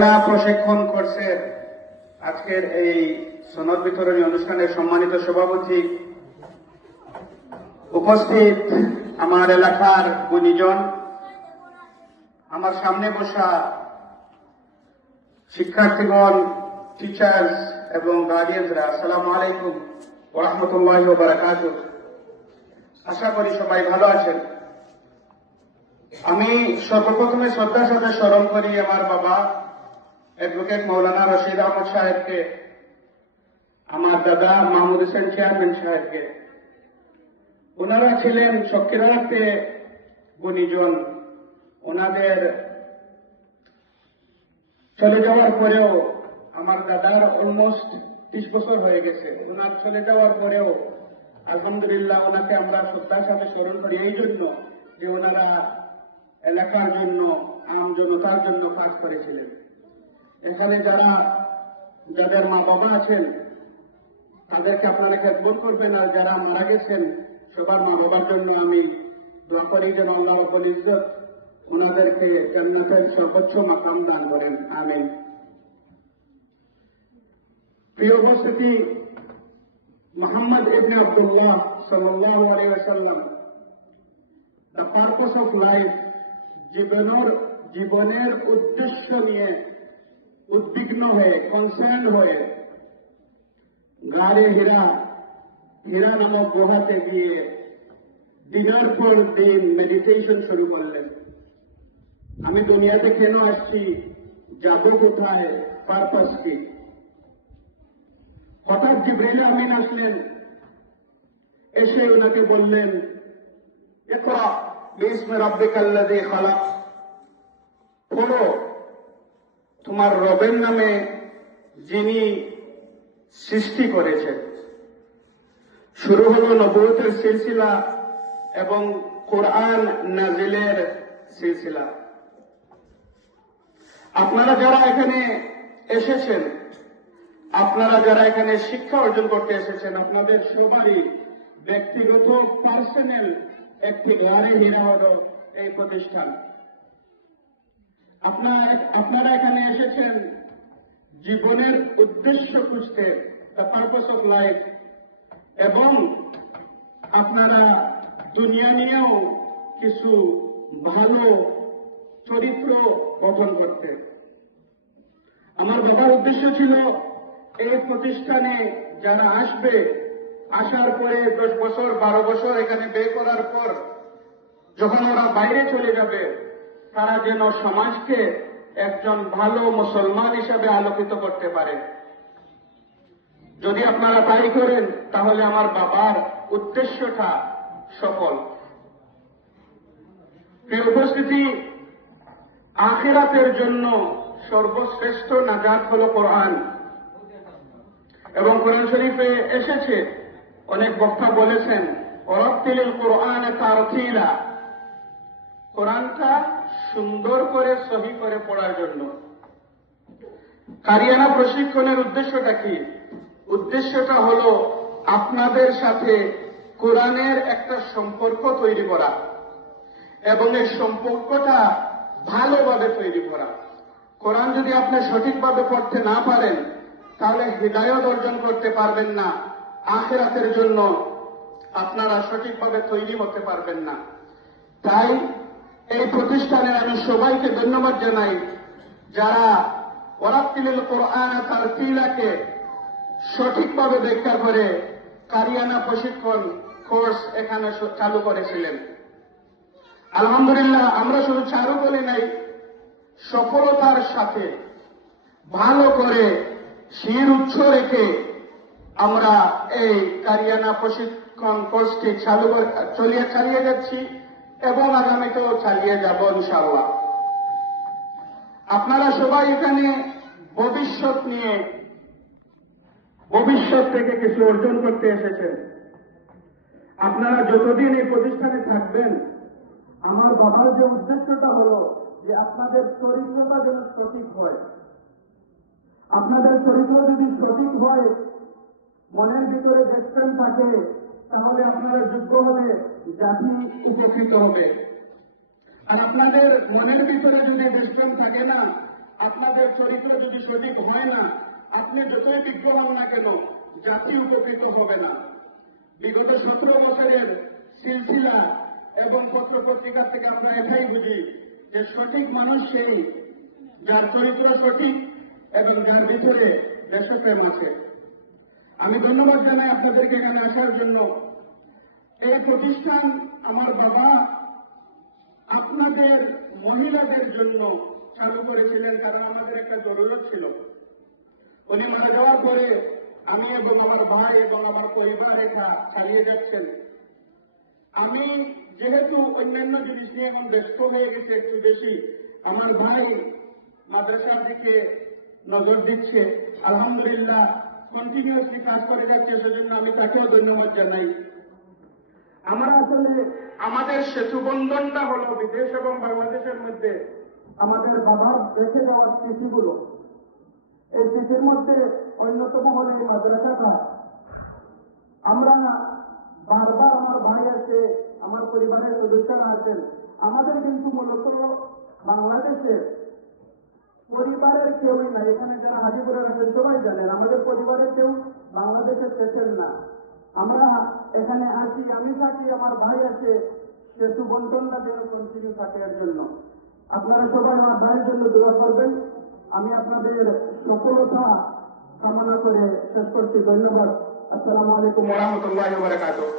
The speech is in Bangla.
প্রশিক্ষণ কোর্সের আজকের এই সনদ বিতরণী অনুষ্ঠানের সম্মানিত সভাপতি, উপস্থিত আমার এলাকার গুণীজন, আমার সামনে বসা শিক্ষার্থীগণ, টিচার্স এবং গার্ডিয়ানরা, আসসালামু আলাইকুম ওয়া রাহমাতুল্লাহি ওয়া বারাকাতুহু। আশা করি সবাই ভালো আছেন। আমি সর্বপ্রথমে শ্রদ্ধার সাথে স্মরণ করি আমার বাবা অ্যাডভোকেট মৌলানা রশিদ আহমদ সাহেবকে, আমার দাদা মাহমুদ হোসেন চেয়ারম্যান সাহেবকে। ওনারা ছিলেন সক্রিয়তে গুণীজন। ওনাদের চলে যাওয়ার পরেও, আমার দাদার অলমোস্ট 30 বছর হয়ে গেছে, ওনার চলে যাওয়ার পরেও আলহামদুলিল্লাহ ওনাকে আমরা শ্রদ্ধার সাথে স্মরণ করি এই জন্য যে ওনারা এলাকার জন্য, আম জনতার জন্য কাজ করেছিলেন। এখানে যাদের মা বাবা আছেন তাদেরকে আপনারা খেদমত করবেন, আর যারা মারা গেছেন সবার মা বাবার জন্য আমি দোয়া করি যেন আল্লাহ রাব্বুল ইজ্জত ওনাদেরকে জান্নাতের সর্বোচ্চ মাকাম দান করেন, আমিন। প্রিয় উপস্থিতি, মুহাম্মদ ইবনে আব্দুল্লাহ সাল্লাল্লাহু আলাইহি ওয়াসাল্লাম দ্য পারপাস অফ লাইফ, জীবনের উদ্দেশ্য নিয়ে উদ্বিগ্ন হয়ে, কনসার্ন হয়ে গাড়ে হীরা নামক গুহাতে গিয়ে দিনের পর দিন মেডিটেশন শুরু করলেন। আমি দুনিয়াতে কেন আসছি, যাব কোথায়, পারপাস কি। হঠাৎ জিবরাইল আমিন আসলেন, এসে ওনাকে বললেন, ইকরা বিসমি রাব্বিকাল্লাযী খালাক, পড়ো তোমার রবের নামে যিনি সৃষ্টি করেছেন। শুরু হলো নবুয়তের সিলসিলা এবং কোরআন নাজিলের সিলসিলা। আপনারা যারা এখানে এসেছেন, আপনারা যারা এখানে শিক্ষা অর্জন করতে এসেছেন, আপনাদের সবারই ব্যক্তিগত পার্সোনাল একটি গাড়ে হীরা হলো এই প্রতিষ্ঠান। আপনারা এখানে এসেছেন জীবনের উদ্দেশ্য খুঁজতে, দ্য পারপাস অফ লাইফ, এবং আপনারা দুনিয়া নিয়েও কিছু ভালো চরিত্র গঠন করতে। আমার বাবার উদ্দেশ্য ছিল এই প্রতিষ্ঠানে যারা আসবে, আসার পরে 10 বছর 12 বছর এখানে ব্যয় করার পর যখন ওরা বাইরে চলে যাবে, তারা যেন সমাজকে একজন ভালো মুসলমান হিসাবে আলোকিত করতে পারে। যদি আপনারা তাই করেন তাহলে আমার বাবার উদ্দেশ্যটা সফল। প্রিয় উপস্থিতি, আখিরাতের জন্য সর্বশ্রেষ্ঠ নাজাত হল কোরআন, এবং কোরআন শরীফে এসেছে, অনেক বক্তা বলেছেন, ওয়ারাত্তিলিল কোরআনে তারতিলা, কোরআনটা সুন্দর করে সহি করে পড়ার জন্য। কারিয়ানা প্রশিক্ষণের উদ্দেশ্যটা কি? উদ্দেশ্যটা হলো আপনাদের সাথে কোরআনের একটা সম্পর্ক তৈরি করা, এবং এই সম্পর্কটা ভালোভাবে তৈরি করা। কোরআন যদি আপনি সঠিকভাবে পড়তে না পারেন তাহলে হিদায়াত অর্জন করতে পারবেন না, আখিরাতের জন্য আপনারা সঠিকভাবে তৈরি হতে পারবেন না। তাই এই প্রতিষ্ঠানে আমি সবাইকে ধন্যবাদ জানাই যারা ওয়ারাত্তিলিল কোরআনে তারতিলাকে সঠিকভাবে ব্যাখ্যা করে কারিয়ানা প্রশিক্ষণ কোর্স এখানে চালু করেছিলেন। আলহামদুলিল্লাহ, আমরা শুধু চালু করি নাই, সফলতার সাথে ভালো করে শির উচ্চ রেখে আমরা এই কারিয়ানা প্রশিক্ষণ কোর্সটি চালিয়ে যাচ্ছি এবং আগামীতেও চালিয়ে যাব ইনশাআল্লাহ। আপনারা সবাই এখানে ভবিষ্যৎ থেকে কিছু অর্জন করতে এসেছেন। আপনারা যতদিন এই প্রতিষ্ঠানে থাকবেন, আমার বাবার যে উদ্দেশ্যটা হলো যে আপনাদের চরিত্রটা যেন সঠিক হয়। আপনাদের চরিত্র যদি সঠিক হয়, মনের ভিতরে দেশপ্রেম থাকে, তাহলে আপনারা যোগ্য হলে জাতি উপকৃত হবে। আর আপনাদের মনের ভিতরে যদি দেশপ্রেম থাকে না, আপনাদের চরিত্র যদি সঠিক হয় না, আপনি যতই বিজ্ঞ হন না কেন, জাতি উপকৃত হবে না। বিগত 17 বছরের সিলসিলা এবং পত্র পত্রিকা থেকে আমরা এটাই বুঝি যে সঠিক মানুষ সেই যার চরিত্র সঠিক এবং যার ভিতরে দেশপ্রেম আছে। আমি ধন্যবাদ জানাই আপনাদেরকে এখানে আসার জন্য। এই প্রতিষ্ঠান আমার বাবা আপনাদের মহিলাদের জন্য চালু করেছিলেন, কারণ আমাদের একটা জরুরত ছিল। উনি মারা যাওয়ার পরে আমি এবং আমার ভাই এবং আমার পরিবার এটা চালিয়ে যাচ্ছেন। আমি যেহেতু অন্যান্য জিনিস নিয়ে এখন ব্যস্ত হয়ে গেছে একটু বেশি, আমার ভাই মাদ্রাসার দিকে নজর দিচ্ছে, আলহামদুলিল্লাহ কন্টিনিউয়াসলি কাজ করে যাচ্ছে, সেজন্য আমি তাকেও ধন্যবাদ জানাই। আমরা আসলে আমাদের সেতু বন্ধনটা হলো বিদেশ এবং বাংলাদেশের মধ্যে আমাদের বাবার রেখে যাওয়ার স্মৃতিগুলো। এই স্মৃতির মধ্যে অন্যতম হল এই মাদ্রাসাটা। আমরা বারবার আমার ভাই আসে, আমার পরিবারের সদস্যরা আসেন, আমাদের কিন্তু মূলত বাংলাদেশের পরিবারের কেউই নাই। এখানে যারা হাজিপুরের আছেন সবাই জানেন আমাদের পরিবারের কেউ বাংলাদেশের পেতেন না। আমরা এখানে আসি, আমি থাকি, আমার ভাই আছে, সেতু বন্টনটা যেন কন্টিনিউ থাকে এর জন্য আপনারা সবাই আমার ভাইয়ের জন্য দোয়া করবেন। আমি আপনাদের সফলতা কামনা করে শেষ করছি। ধন্যবাদ। আসসালামু আলাইকুম ওয়া রাহমাতুল্লাহি ওয়া বারাকাতুহু।